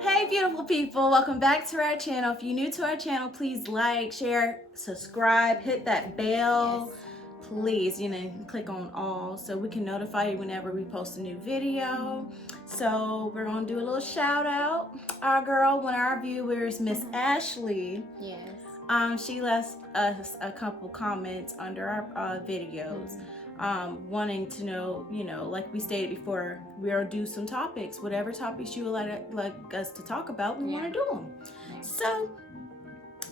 Hey beautiful people, welcome back to our channel. If you're new to our channel, please like, share, subscribe, hit that bell. Yes. Please, click on all so we can notify you whenever we post a new video. So we're gonna do a little shout out. Our girl, one of our viewers, Miss Ashley. Yes. She left us a couple comments under our videos. Wanting to know, like we stated before, we'll do some topics, whatever topics you would like us to talk about, we want to do them. So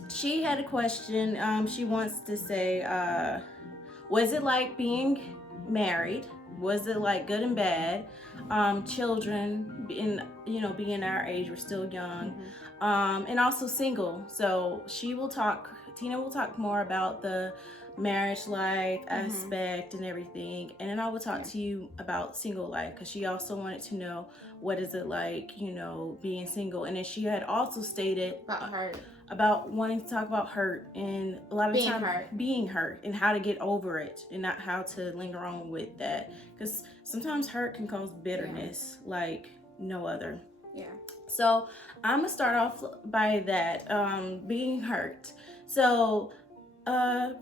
she had a question. She wants to say, was it like being married? Was it like good and bad? Children, being our age, we're still young, and also single. So Tina will talk more about the marriage life aspect and everything, and then I will talk to you about single life, because she also wanted to know what is it like, being single. And then she had also stated about wanting to talk about hurt, and a lot of being hurt and how to get over it and not how to linger on with that, because sometimes hurt can cause bitterness like no other. So I'm gonna start off by that, being hurt. So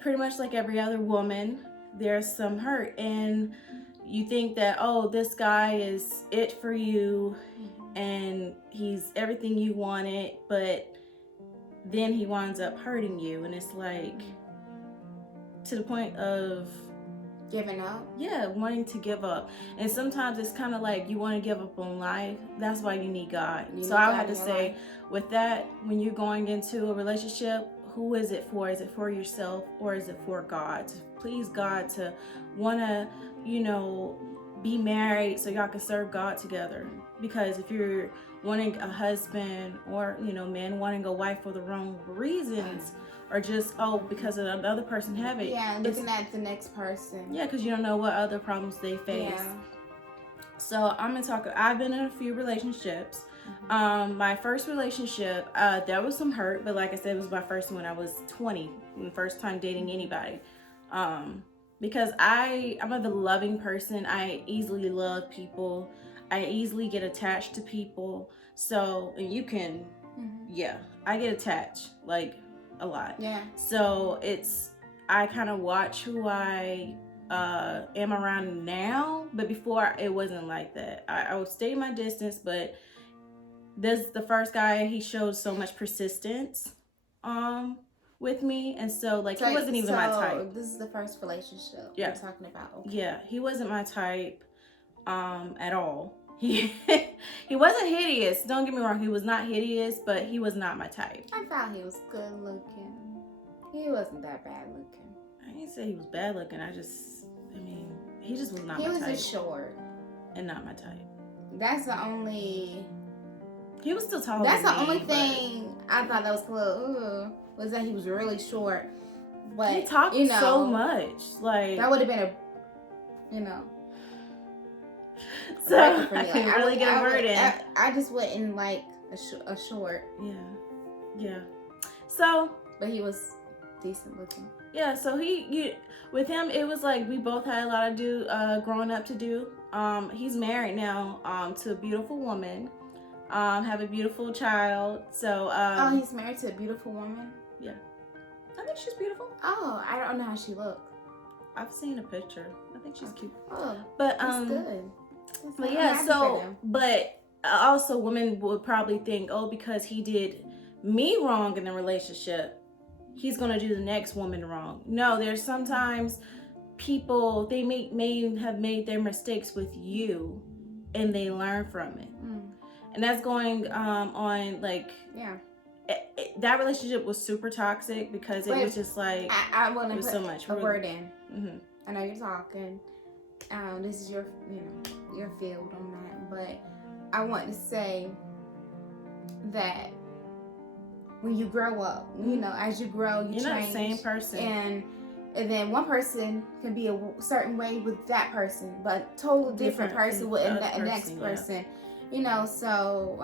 pretty much like every other woman, there's some hurt, and you think that, oh, this guy is it for you and he's everything you wanted, but then he winds up hurting you, and it's like to the point of giving up. Wanting to give up. And sometimes it's kind of like you want to give up on life. That's why you need God. So I have to say, with that, when you're going into a relationship, who is it for? Is it for yourself, or is it for God? To please God, to want to, be married so y'all can serve God together. Because if you're wanting a husband, or, men wanting a wife for the wrong reasons, or just, because of the other person have it. Yeah, looking at the next person. Yeah, because you don't know what other problems they face. So I'm going to talk, I've been in a few relationships. My first relationship, there was some hurt, but like I said, it was my first one. I was 20, the first time dating anybody. Because I'm a loving person. I easily love people. I easily get attached to people. So, and you can, I get attached, like, a lot. So I kind of watch who I am around now, but before it wasn't like that. I would stay my distance, but the first guy, he showed so much persistence with me, and so he wasn't even my type. This is the first relationship you're talking about. Okay. Yeah, he wasn't my type at all. He wasn't hideous, don't get me wrong, he was not hideous, but he was not my type. I thought he was good looking. He wasn't that bad looking. I didn't say he was bad looking, he just was not my type. He was just short and not my type. That's the only... He was still taller than me. That's the only but... thing I thought that was cool, was that he was really short. But he talked so much. Like, that would have been a, so I can really get a word in. I just wouldn't like a short. Yeah. So, but he was decent looking. Yeah. So with him, it was like we both had a lot of growing up to do. He's married now to a beautiful woman. Have a beautiful child. So he's married to a beautiful woman. Yeah, I think she's beautiful. Oh, I don't know how she looked. I've seen a picture. I think she's cute. Oh, but that's good. But yeah, but also women would probably think, because he did me wrong in the relationship, he's gonna do the next woman wrong. No, there's sometimes people, they may have made their mistakes with you, and they learn from it. And that's going on that relationship was super toxic, because it was just like I want to put so much a word in. I know you're talking. This is your field on that, but I want to say that when you grow up, as you grow, you're change. You're not the same person, and then one person can be a certain way with that person, but totally different person with the next person. So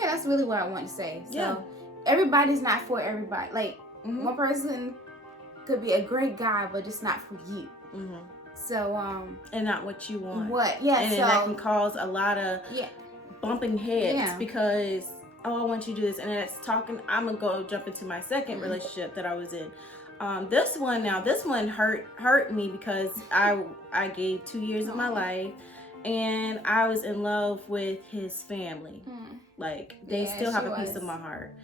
that's really what I want to say. So everybody's not for everybody. Like one person could be a great guy, but just not for you. So and not what you want. And so that can cause a lot of bumping heads because, oh, I want you to do this. And then it's talking. I'm going to go jump into my second relationship that I was in. This one hurt me because I gave 2 years of my life, and I was in love with his family. Like, they still have a piece of my heart.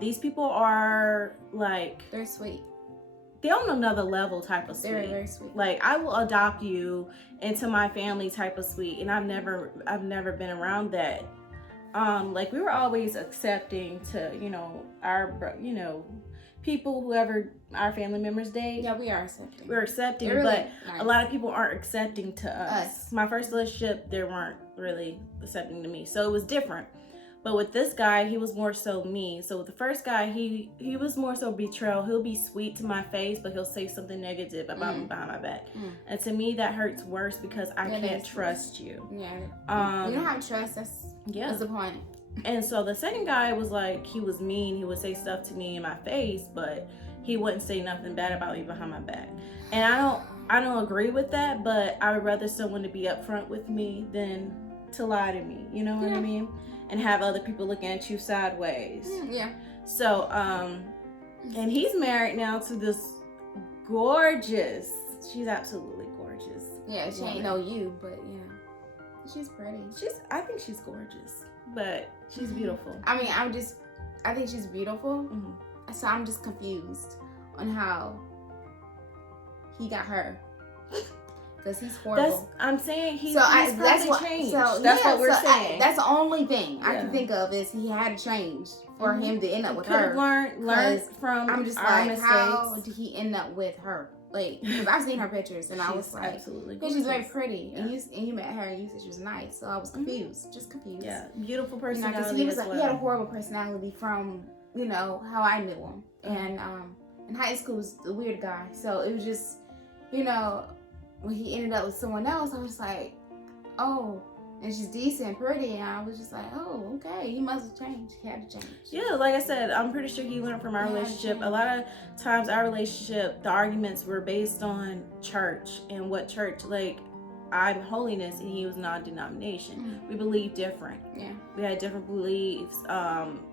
These people are like, they're sweet. They're on another level type of sweet. Very, very sweet. Like, I will adopt you into my family type of sweet, and I've never been around that. Like, we were always accepting to, our, people, whoever our family members date. Yeah, we are accepting. We're accepting, really but nice. A lot of people aren't accepting to us. My first relationship, they weren't really accepting to me, so it was different. But with this guy, he was more so me. So with the first guy, he was more so betrayal. He'll be sweet to my face, but he'll say something negative about me behind my back. And to me, that hurts worse because I can't trust you. Yeah. You don't have trust. That's the point. And so the second guy was like, he was mean. He would say stuff to me in my face, but he wouldn't say nothing bad about me behind my back. And I don't agree with that, but I would rather someone to be upfront with me than to lie to me. You know what I mean? And have other people looking at you sideways. Yeah. So, and he's married now to this gorgeous, she's absolutely gorgeous. Yeah, she ain't know you, but she's pretty. I think she's gorgeous, but she's beautiful. I mean, I think she's beautiful. So I'm just confused on how he got her. Because he's horrible. I'm saying he's changed. that's what we're saying. That's the only thing I can think of is he had to change for him to end up with her. Learn from I'm just our like, mistakes. how did he end up with her? Like, because I've seen her pictures and I was like, absolutely she's very pretty. Yeah. And you met her and you said she was nice. So I was confused, just confused. Yeah, beautiful personality. He had a horrible personality from how I knew him. And in high school was a weird guy. So it was just when he ended up with someone else, I was like, oh, and she's decent and pretty, and I was just like, oh, okay, he must have changed. He had to change. Yeah, like I said, I'm pretty sure he learned from our relationship. A lot of times our relationship, the arguments were based on church and what church, like, I'm holiness and he was non-denomination. We believe different. Yeah. We had different beliefs.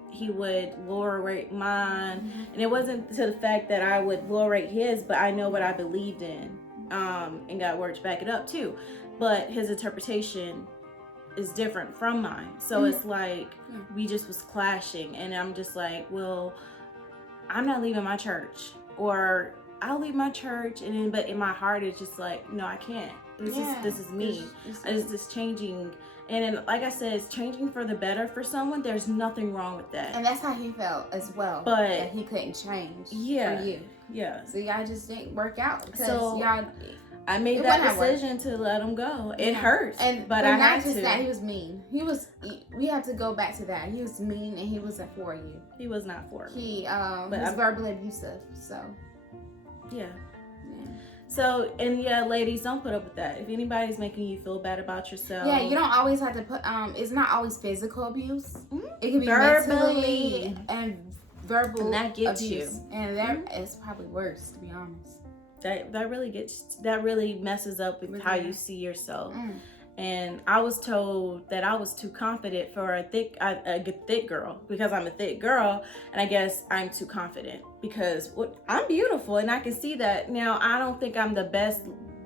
He would lower rate mine, and it wasn't to the fact that I would lower rate his, but I know what I believed in. And got words back it up too, but his interpretation is different from mine, so it's like we just was clashing, and I'm just like, well, I'm not leaving my church, or I'll leave my church, and then but in my heart it's just like, no, I can't. This is me. It's just changing, and then, like I said, it's changing for the better for someone. There's nothing wrong with that, and that's how he felt as well. But that he couldn't change for you. Yeah. So y'all just didn't work out because I made that decision to let him go. It hurts, but I had to. That, he was mean. We have to go back to that. He was mean and he wasn't for you. He was not for me. He was verbally abusive. So yeah. So, and ladies, don't put up with that. If anybody's making you feel bad about yourself. Yeah, you don't always have to put, it's not always physical abuse. It can be verbally and verbal and that gets abuse. you. And that is probably worse, to be honest. That really messes up with how you see yourself. And I was told that I was too confident for a thick girl, because I'm a thick girl, and I guess I'm too confident because I'm beautiful and I can see that. Now, I don't think I'm the best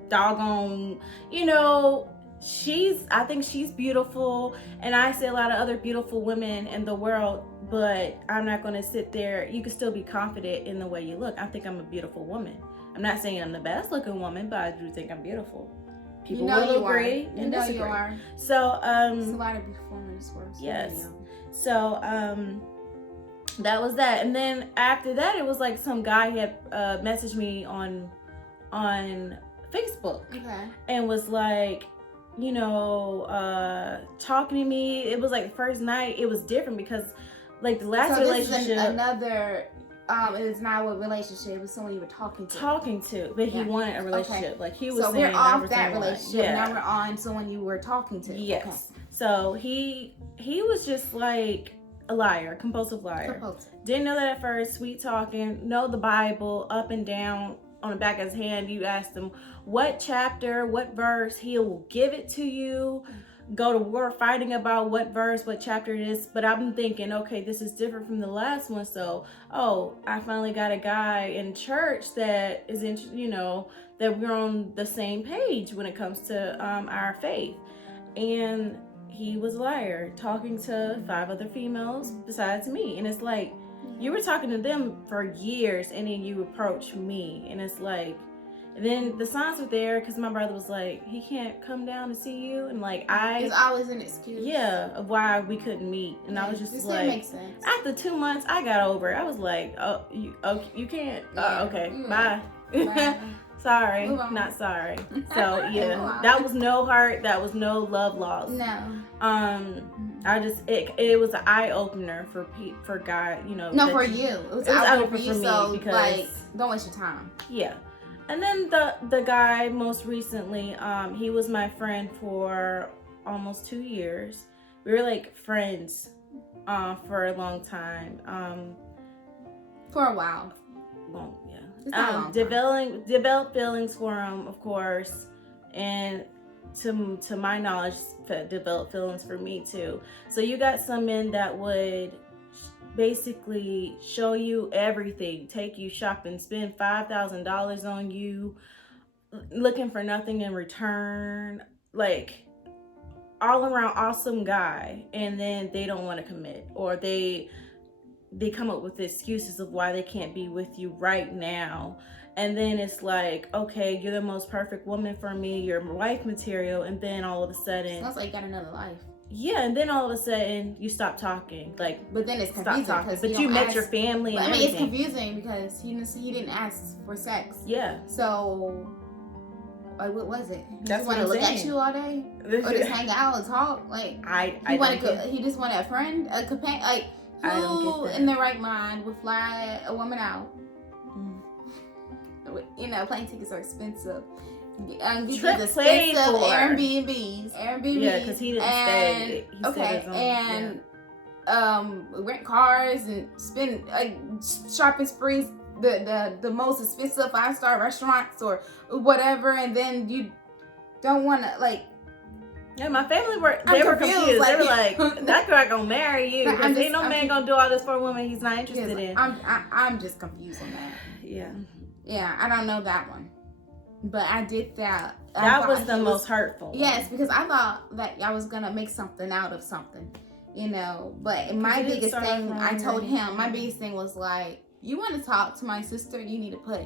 doggone, I think she's beautiful, and I see a lot of other beautiful women in the world, but I'm not going to sit there. You can still be confident in the way you look. I think I'm a beautiful woman. I'm not saying I'm the best looking woman, but I do think I'm beautiful. People will agree and disagree. You are. So, there's a lot of beautiful women in this world. Yes. So, that was that. And then after that, it was like some guy had messaged me on Facebook. Okay. And was like, talking to me. It was like the first night, it was different because like the last relationship. This is another. It was not a relationship. It was someone you were talking to. But he wanted a relationship. Okay. Like he was. So saying we're off that relationship. Yeah. Now we're on someone you were talking to. Yes. Okay. So he was just like a liar, compulsive liar. Didn't know that at first. Sweet talking. Know the Bible up and down on the back of his hand. You asked him what chapter, what verse. He will give it to you. go to war fighting about what verse, what chapter it is. But I'm thinking, okay, this is different from the last one. So, I finally got a guy in church that is that we're on the same page when it comes to our faith. And he was a liar, talking to 5 other females besides me. And it's like, you were talking to them for years, and then you approach me, and it's like, and then the signs were there because my brother was like, he can't come down to see you, and like there's always an excuse. Yeah, of why we couldn't meet, and I was just this like, makes sense. After 2 months, I got over it. I was like, you can't. Okay, bye. Bye. Sorry, not sorry. So yeah, that was no heart. That was no love lost. No. I just it was an eye opener for God, No, for you. It was eye opener for you. So because, like, don't waste your time. Yeah. And then the guy most recently, he was my friend for almost 2 years. We were like friends for a long time. For a while. Long, yeah. Develop feelings for him, of course, and to my knowledge, develop feelings for me too. So you got some men that would basically show you everything, take you shopping, spend $5,000 on you, looking for nothing in return, like all around awesome guy, and then they don't want to commit, or they come up with excuses of why they can't be with you right now. And then it's like, okay, you're the most perfect woman for me, you're wife material, and then all of a sudden, sounds like you got another life. Yeah, and then all of a sudden you stop talking. Like, but then it's confusing because you met your family. And it's confusing because he didn't ask for sex. Yeah. So, like, what was it? He That's just want to look at you all day, or just hang out and talk. Like, he just wanted a friend, a companion. Like, who in their right mind would fly a woman out? Plane tickets are expensive. Get these expensive Airbnbs. Yeah, because he didn't stay. He stayed rent cars and spend shopping sprees. The most expensive 5-star restaurants or whatever, and then you don't want to Yeah, my family were confused. They were like, that girl gonna marry you because ain't no man gonna do all this for a woman he's not interested in. I'm just confused on that. Yeah, I don't know that one, but I did that. That was the most hurtful. Yes, because I thought that I was gonna make something out of something, But my biggest thing, I told him, my biggest thing was like, you want to talk to my sister, you need to put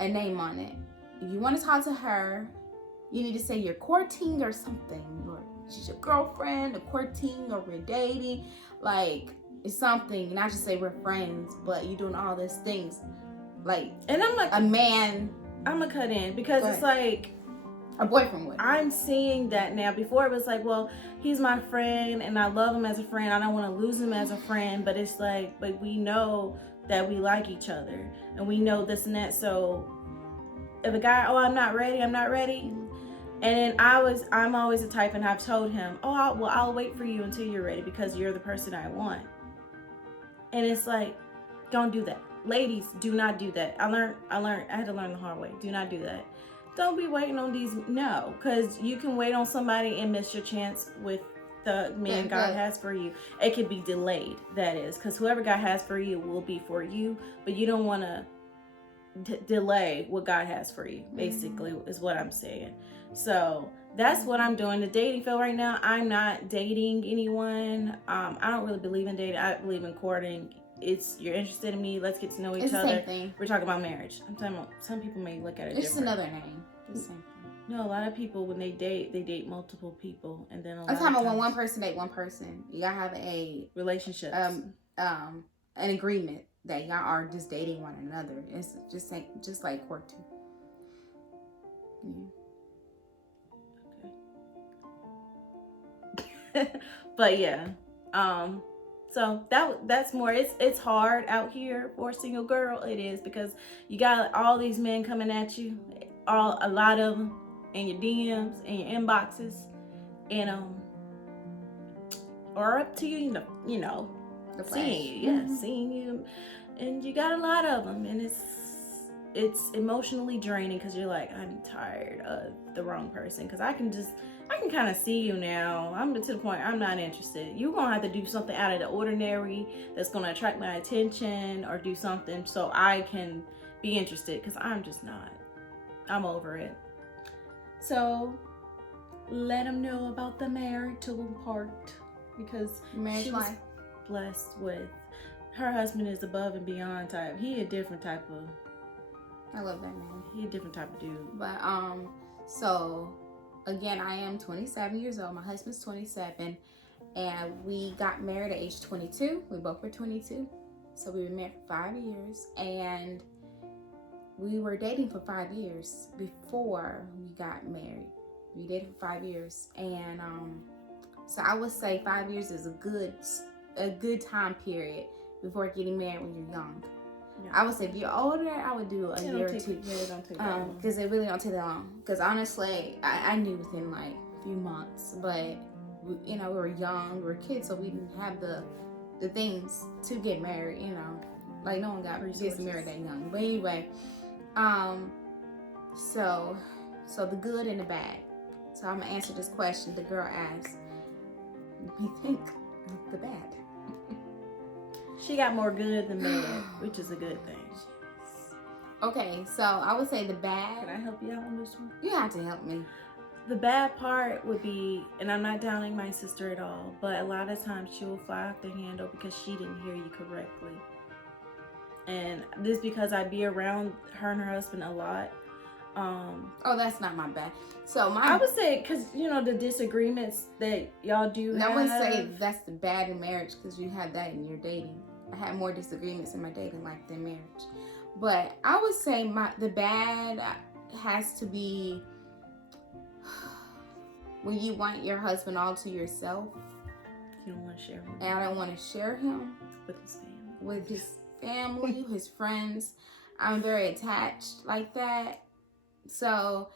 a name on it. If you want to talk to her, you need to say you're courting or something, or she's your girlfriend, or courting, or we're dating, like it's something. Not just say we're friends, but you're doing all these things, And I'm like a man. I'm gonna cut in because it's like a boyfriend would. I'm seeing that now. Before it was like, well, he's my friend and I love him as a friend. I don't want to lose him as a friend, but it's like, but we know that we like each other and we know this and that. So if a guy, I'm not ready. And then I'm always the type, and I've told him, I'll wait for you until you're ready because you're the person I want. And it's like, don't do that. Ladies, do not do that. I had to learn the hard way. Do not do that. Don't be waiting on these, no, because you can wait on somebody and miss your chance with the man God has for you. It could be delayed, that is, because whoever God has for you will be for you, but you don't want to delay what God has for you, basically, is what I'm saying. So that's what I'm doing. The dating field right now, I'm not dating anyone. I don't really believe in dating. I believe in courting. You're interested in me, let's get to know each other. Same thing. We're talking about marriage. I'm talking about, some people may look at it different. It's just another name. It's the same thing. No, a lot of people, when they date multiple people, and then I'm talking about when one person date one person, you gotta have a relationship, an agreement that y'all are just dating one another. It's just like courting. Yeah. Okay. But yeah, so that's more. It's hard out here for a single girl. It is, because you got all these men coming at you, a lot of them in your DMs and your inboxes, and or up to you, seeing you, seeing you, and you got a lot of them, and it's emotionally draining because you're like, I'm tired of the wrong person. Because I can kind of see you now. I'm to the point I'm not interested. You're gonna have to do something out of the ordinary that's gonna attract my attention, or do something so I can be interested, because I'm just not. I'm over it. So let them know about the marital part, because Marriage she was life. blessed with, her husband is above and beyond type. He a different type of, I love that man. he a different type of dude. But so again, I am 27 years old. My husband's 27, and we got married at age 22. We both were 22, so we were married for 5 years, and we were dating for 5 years before we got married. We dated for 5 years, and so I would say 5 years is a good time period before getting married when you're young. Yeah. I would say if you're older, I would do a year or two. Yeah, it don't take that long. Because it really don't take that long. Because honestly, I knew within like a few months, but we were young, we were kids, so we didn't have the things to get married. Like no one gets married that young. But anyway, so the good and the bad. So I'm gonna answer this question the girl asked. Let me think of the bad. She got more good than bad, which is a good thing. Okay, so I would say the bad. Can I help you out on this one? You have to help me. The bad part would be, and I'm not downing my sister at all, but a lot of times she will fly off the handle because she didn't hear you correctly. And this because I be around her and her husband a lot. Oh, that's not my bad. So I would say, because the disagreements that y'all do have. I wouldn't say that's the bad in marriage, because you had that in your dating. I had more disagreements in my dating life than marriage. But I would say the bad has to be when you want your husband all to yourself. You don't want to share him. And I don't want to share him with his family, his friends. I'm very attached like that. So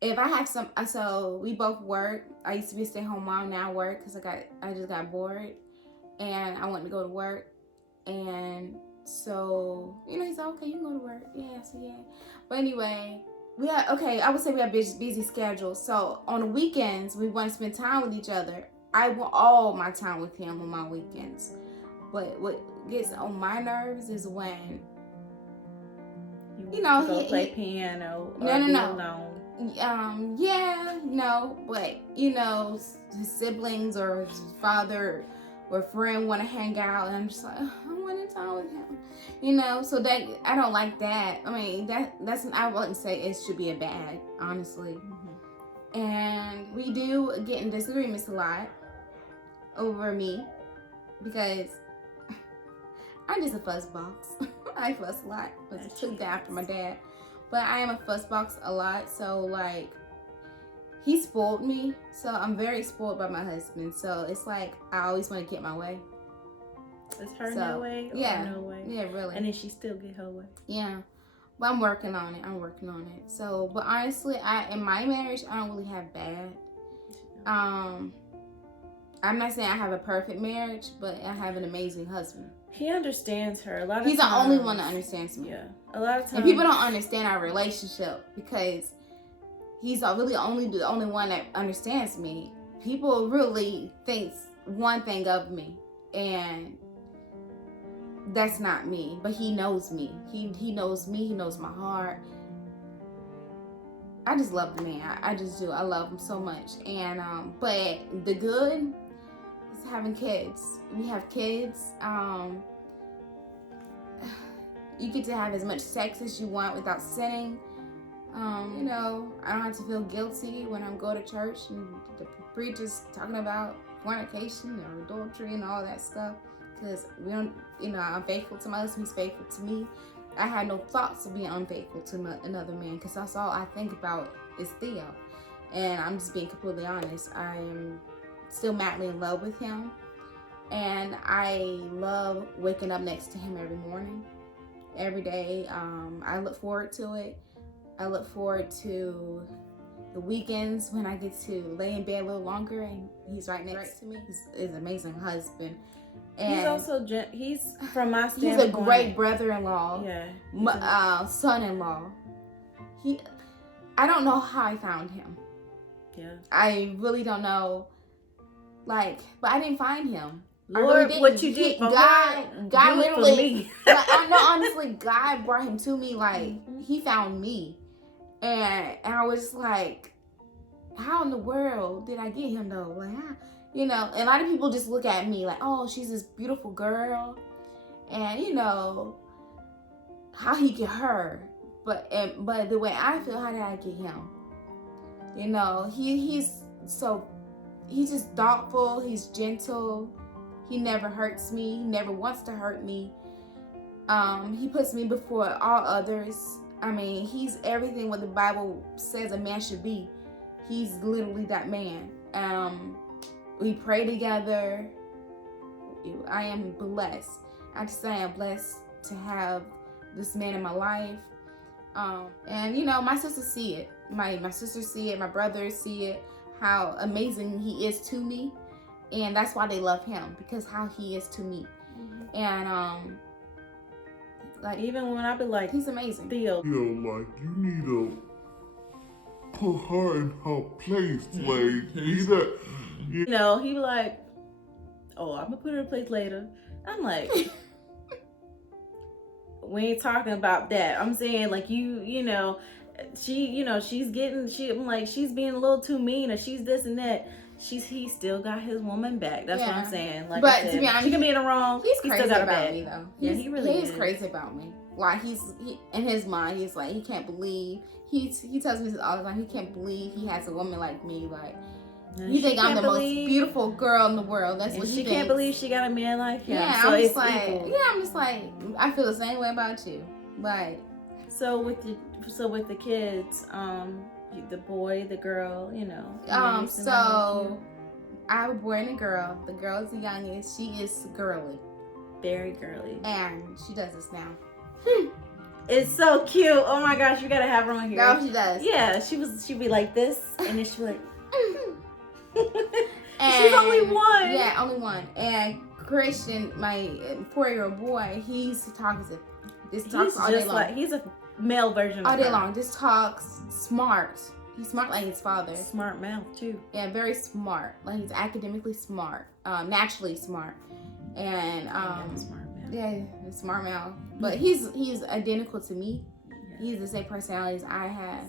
if I have so we both work. I used to be a stay-at-home mom. Now I work because I just got bored, and I wanted to go to work. And so he said, okay, you can go to work. Yeah, so yeah. But anyway, I would say we have busy schedules. So on the weekends, we want to spend time with each other. I want all my time with him on my weekends. But what gets on my nerves is when go play piano or be alone. But his siblings or his father or friend want to hang out, and I'm just like, I want to time with him, so that I don't like that. I mean, that's I wouldn't say it should be a bad, honestly. Mm-hmm. And we do get in disagreements a lot over me because I'm just a fuss box. I fuss a lot. I was took after my dad. But I am a fuss box a lot. So, like, he spoiled me. So, I'm very spoiled by my husband. So, it's like I always want to get my way. Is her no way or no way? Yeah, really. And then she still get her way? Yeah. But I'm working on it. So, but honestly, in my marriage, I don't really have bad. I'm not saying I have a perfect marriage, but I have an amazing husband. He understands her. A lot of He's times, the only one that understands me. Yeah. A lot of times. And people don't understand our relationship because he's really the only one that understands me. People really think one thing of me, and that's not me. But he knows me. He knows me. He knows my heart. I just love the man. I just do. I love him so much. And but the good is having kids. We have kids. You get to have as much sex as you want without sinning. I don't have to feel guilty when I'm going to church and the preacher's talking about fornication or adultery and all that stuff. Because we don't, I'm faithful to my husband. He's faithful to me. I had no thoughts of being unfaithful to another man, because that's all I think about is Theo. And I'm just being completely honest. I am still madly in love with him. And I love waking up next to him every morning, every day. I look forward to it. I look forward to the weekends when I get to lay in bed a little longer and he's right next to me. He's an amazing husband. And he's also he's from my standpoint. He's a great brother-in-law. Yeah. Son-in-law. I don't know how I found him. Yeah. I really don't know. Like, but I didn't find him. Lord, what you did for God literally, like, I know, honestly, God brought him to me. Like, he found me. And I was like, how in the world did I get him though? Like, you know, and a lot of people just look at me like, oh, she's this beautiful girl. And, you know, how he get her. But the way I feel, how did I get him? You know, he's just thoughtful. He's gentle. He never hurts me. He never wants to hurt me. He puts me before all others. I mean, he's everything what the Bible says a man should be. He's literally that man. We pray together. I am blessed. I just say I'm blessed to have this man in my life. And you know, my sisters see it. My sisters see it. My brothers see it. How amazing he is to me, and that's why they love him, because how he is to me. And like, even when I be like, he's amazing. Theo, like you need to put her in her place. Like you know, he be like, oh, I'm gonna put her in place later. I'm like, we ain't talking about that. I'm saying, like, you know, she's I'm like, she's being a little too mean, or she's this and that. He still got his woman back. That's what I'm saying. Like, but to be honest, she can be in the wrong. He's he crazy still got about her back. Me though. He really is crazy about me. Like, he in his mind, he's like, he can't believe. He tells me this all the time. He can't believe he has a woman like me. Like, you think I'm the most beautiful girl in the world. That's what she thinks. She can't believe she got a man like him. Yeah, so I'm just like, equal. Yeah, I'm just like, I feel the same way about you. Like, so with the kids, the boy, the girl, you know. So I have a boy and a girl. The girl is the youngest. She is girly. Very girly. And she does this now. It's so cute. Oh my gosh, we gotta have her on here. No, she does. Yeah, she'd be like this, and then she'd be like. She's only one. Yeah, only one. And Christian, my 4-year-old boy, he's talkative. Just talks all day long. Like, he's a male version all of her. day long. Just talks smart. He's smart like his father. Smart mouth too. Yeah, very smart. Like, he's academically smart, naturally smart, and smart mouth. Yeah, smart mouth. But he's identical to me. Yeah. He's the same personality as I have.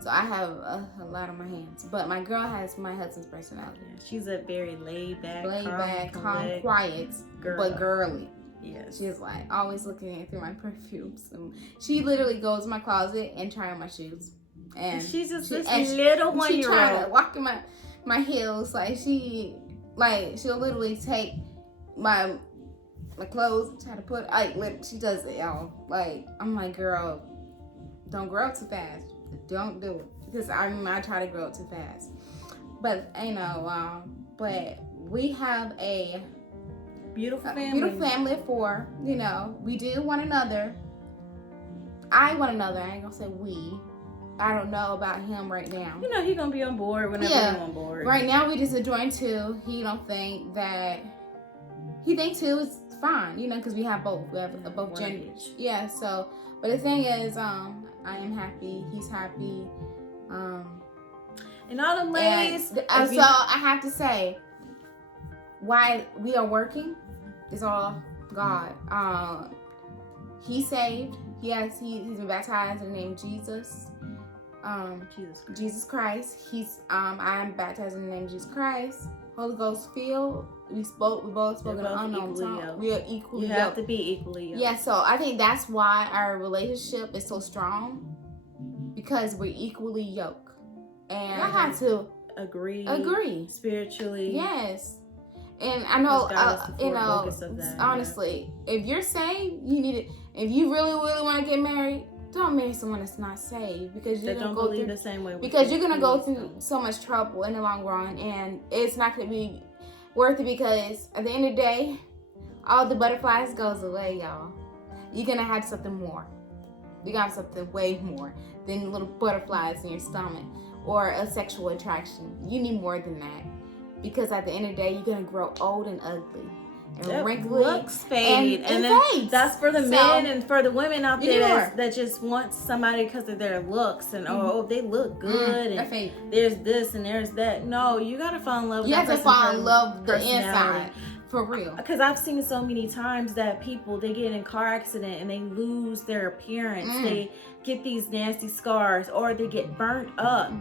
So I have a lot on my hands. But my girl has my husband's personality. Yeah, she's a very laid back, calm, quiet, girl. But girly. Yes. She's like always looking through my perfumes. And she literally goes in my closet and try on my shoes. And she's just this little 1-year-old. She trying to walk in my heels. Like, she'll literally take my clothes and try to put, she does it, y'all. Like, I'm like, girl, don't grow up too fast. Don't do it, because I try to grow up too fast. But but we have a beautiful family of 4. You know, we do one another. I want another. I ain't gonna say we. I don't know about him right now. You know, he's gonna be on board whenever you're on board. Right now we just enjoying 2. He don't think that. He thinks 2 is fine. You know, because we have both. We have both genders. Yeah. So, but the thing is, I am happy. He's happy. And all the ladies. So I have to say, why we are working is all God. He's saved. He's been baptized in the name of Jesus. Jesus Christ. I am baptized in the name of Jesus Christ. Holy Ghost filled. We both spoke in an unknown tongue. We are equally yoked. You have to be equally yoked. Yeah, so I think that's why our relationship is so strong, because we're equally yoked. And I have to agree spiritually. Yes. And I know, honestly, if you're saved, you need it. If you really, really want to get married, don't marry someone that's not saved, because you're gonna go through the same way. Because you're gonna go through so much trouble in the long run, and it's not gonna be worth it. Because at the end of the day, all the butterflies goes away, y'all. You're gonna have something more. You got something way more than little butterflies in your stomach. or a sexual attraction. You need more than that, because at the end of the day, you're gonna grow old and ugly and wrinkly. Looks fade, and then fades. that's for the men and for the women out there that just want somebody because of their looks and oh, they look good and there's this and there's that. No, you gotta fall in love with that person. You have to fall in love with the inside. For real. Because I've seen so many times that people, they get in a car accident and they lose their appearance. They get these nasty scars or they get burnt up.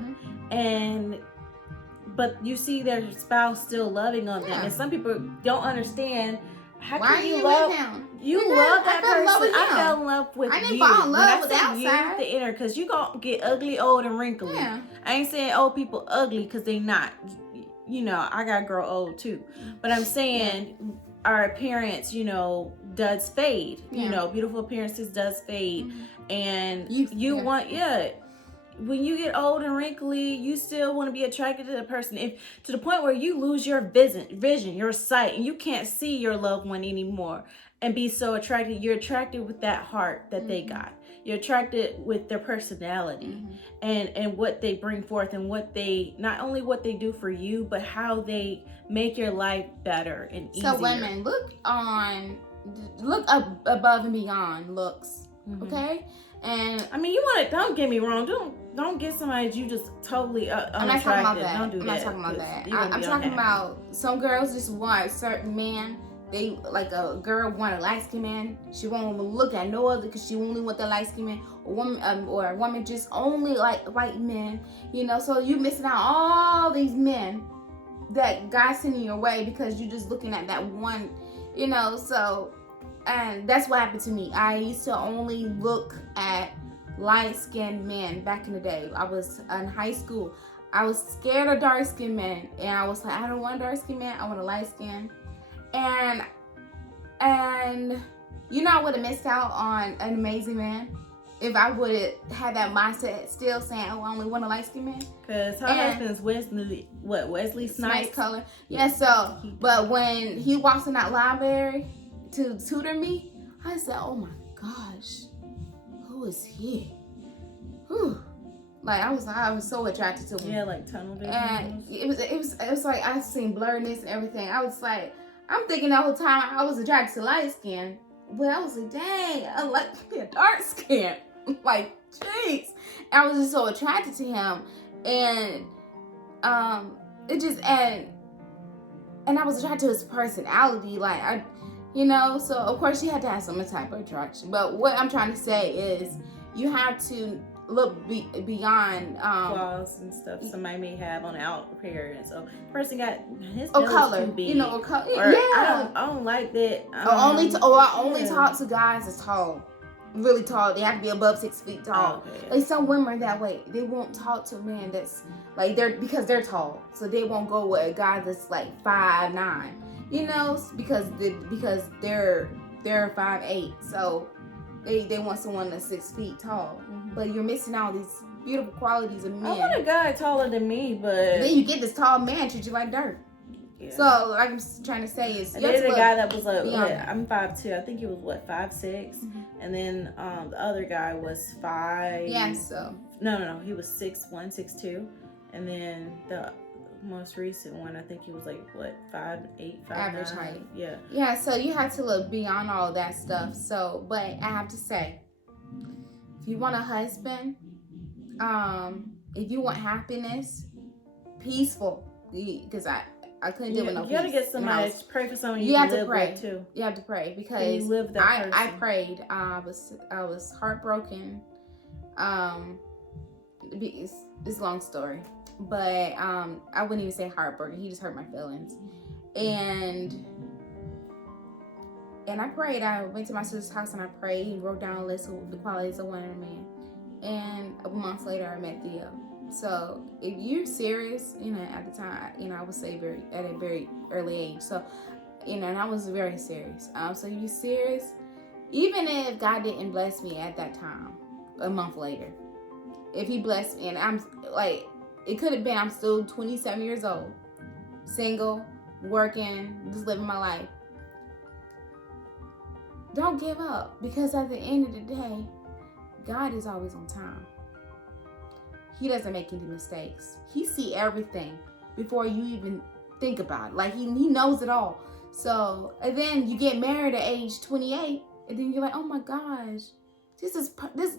But you see their spouse still loving on them. And some people don't understand, how can you love him? You love that person. I fell in love with you. I didn't fall in love with outside. You, the inner, because you gonna get ugly, old, and wrinkly. I ain't saying old people ugly because they not. You know, I gotta grow old too. But I'm saying our appearance, you know, does fade. You know, beautiful appearances does fade. And you want, when you get old and wrinkly, you still want to be attracted to the person. If to the point where you lose your vision, your sight, and you can't see your loved one anymore and be so attracted. You're attracted with that heart that they got. You're attracted with their personality and what they bring forth and what they, not only what they do for you, but how they make your life better and easier. So women, look up above and beyond looks, okay? And I mean, you want it. Don't get me wrong. Don't get somebody that you just totally unattractive. I'm not talking about that. Don't do that. I'm not talking about that. I'm talking about some girls just want a certain man. They, like a girl want a light-skinned man. She won't even look at no other because she only want the light-skinned man. Or a woman just only like white men. You know, so you missing out all these men that God's sending your way because you're just looking at that one. You know, so, and that's what happened to me. I used to only look at light-skinned men back in the day. I was in high school. I was scared of dark-skinned men, and I was like, I don't want a dark-skinned man. I want a light-skinned. And you know, I would have missed out on an amazing man if I would have had that mindset still saying, oh, I only want a light-skinned man. Because her husband is Wesley Snipes? Color. Yeah, so, but when he walks in that library to tutor me, I said, oh my gosh, who is he? Whew. Like I was so attracted to him. Yeah, like tunnel vision. And it was like I seen blurriness and everything. I was like, I'm thinking the whole time I was attracted to light skin, but I was like, dang, I like dark skin. Like, jeez. I was just so attracted to him, and it just and I was attracted to his personality. Like so of course she had to have some type of attraction. But what I'm trying to say is, you have to look beyond flaws and stuff somebody may have on the out appearance. So the person got his or nose color, too big. you know, or color. Or Yeah, I don't like that. I only talk to guys that's tall, really tall. They have to be above 6 feet tall. Okay. Like some women are that way. They won't talk to a man that's like because they're tall, so they won't go with a guy that's like 5'9". You know, because they're 5'8". So they want someone that's 6 feet tall. But you're missing out these beautiful qualities of men. I want a guy taller than me, but then you get this tall man treat you like dirt. Yeah. So like I'm trying to say is, there's a guy that was I'm 5'2". I think he was 5'6", and then the other guy was 5. Yeah. So no, he was 6'1", 6'2", and then the most recent one, I think he was 5'8", 5'9". Average height. Yeah. Yeah. So you have to look beyond all that stuff. So, but I have to say, if you want a husband, if you want happiness, peaceful, because I couldn't deal with no peace. You gotta get somebody to pray for someone you have can to live pray with too. You have to pray because you live that person. I prayed. I was heartbroken. It's a long story, but I wouldn't even say heartbroken. He just hurt my feelings, and I prayed. I went to my sister's house and I prayed and wrote down a list of the qualities I wanted in a man. And a month later, I met Theo. So if you're serious, at the time, I would say at a very early age. So, and I was very serious. So if you're serious, even if God didn't bless me at that time, a month later, if He blessed me, and I'm like, it could have been, I'm still 27 years old, single, working, just living my life. Don't give up, because at the end of the day, God is always on time. He doesn't make any mistakes. He see everything before you even think about it. Like he knows it all. So, and then you get married at age 28, and then you're like, oh my gosh,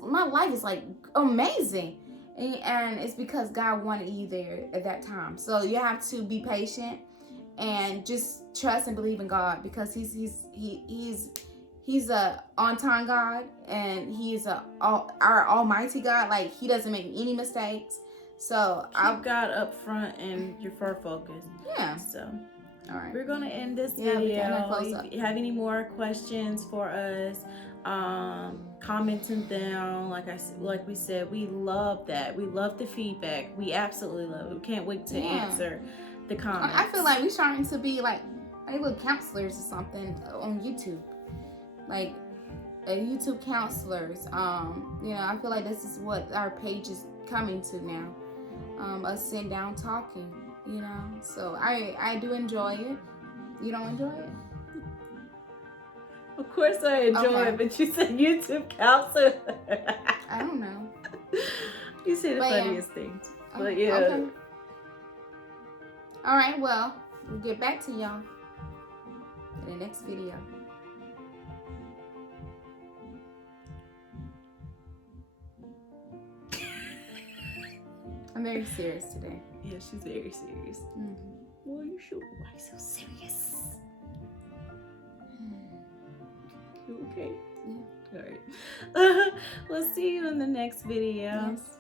my life is like amazing. And it's because God wanted you there at that time. So you have to be patient and just trust and believe in God, because He's a on-time God, and He's our Almighty God. Like He doesn't make any mistakes. So Keep God up front and your focus. Yeah. So, all right, we're gonna end this Yeah, we can video. close up. If you have any more questions for us, comment them down. Like we said, we love that. We love the feedback. We absolutely love it. We can't wait to answer the comments. I feel like we're trying to be like little counselors or something on YouTube, like YouTube counselors. You know, I feel like this is what our page is coming to now. Us sitting down talking, you know. So I do enjoy it. You don't enjoy it? Of course I enjoy it, but you said YouTube counselor. I don't know. You say the funniest things. But yeah. Okay. All right, well, we'll get back to y'all in the next video. I'm very serious today. Yeah, she's very serious. Mm-hmm. Well, you should. Why so serious? You okay? Yeah. All right. We'll see you in the next video. Yes.